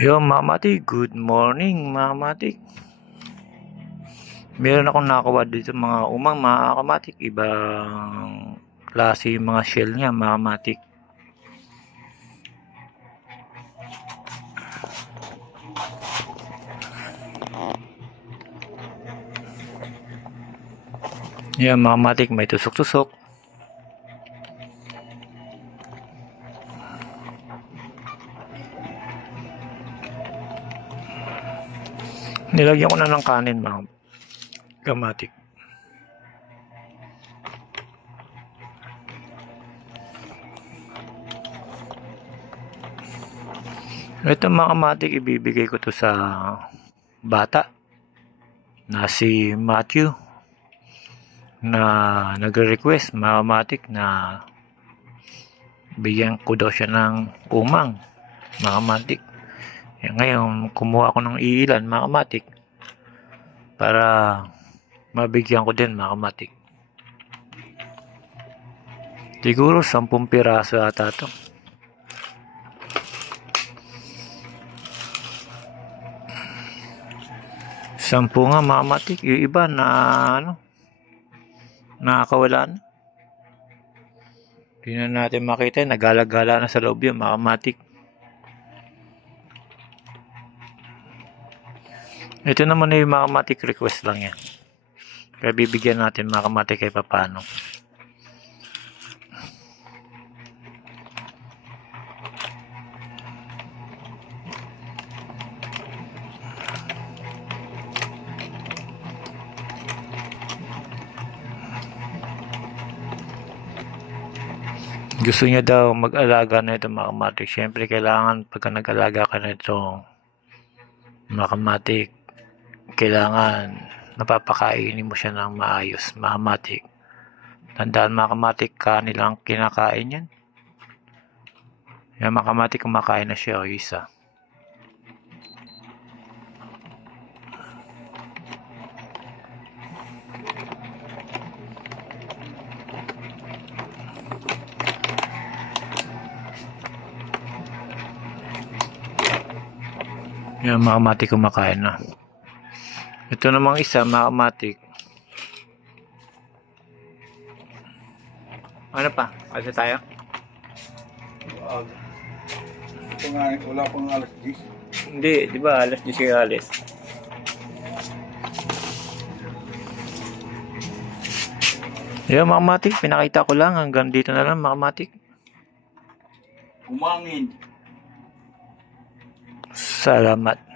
Yo, Mamatik, good morning, Mamatik. Meron akong nakakuha dito mga umang mga kamatik. Ibang klase yung mga shell niya, mga kamatik. Yan, mga kamatik, may tusok-tusok. Nilagyan ko na ng kanin, mga kamatik. Ito mga kamatik, ibibigay ko to sa bata na si Matthew na nagre-request, mga kamatik, na bigyan ko daw siya ng umang, mga kamatik. Ngayon, kumuha ako ng iilan, mga kamatik, para mabigyan ko din, mga kamatik. Siguro 10 piraso ata to. Sampu nga, mga kamatik. Yung iba na nakakawala na. Hindi na natin makita, nagala-gala na sa loob yun, mga kamatik. Ito naman na yung mga kamatik, request lang yan. Kaya bibigyan natin, mga kamatik, kay papano. Gusto niya daw mag-alaga na ito, mga kamatik. Siyempre, kailangan pagka nag-alaga ka na ito, mga kamatik, kailangan napapakainin mo siya ng maayos, mga kamatik. Tandaan, mga kamatik, kanilang kinakain yan. Yan, mga kamatik, kumakain na siya, o isa. Yan, mga kamatik, kumakain na. Ito namang isa, mga kamatik. Ano pa? Kasi tayo? Ito nga, wala pang alas 10. Hindi, di ba? Alas 10 kayo alis. Yan, mga kamatik, pinakita ko lang. Hanggang dito na lang, mga kamatik. Umangin. Salamat.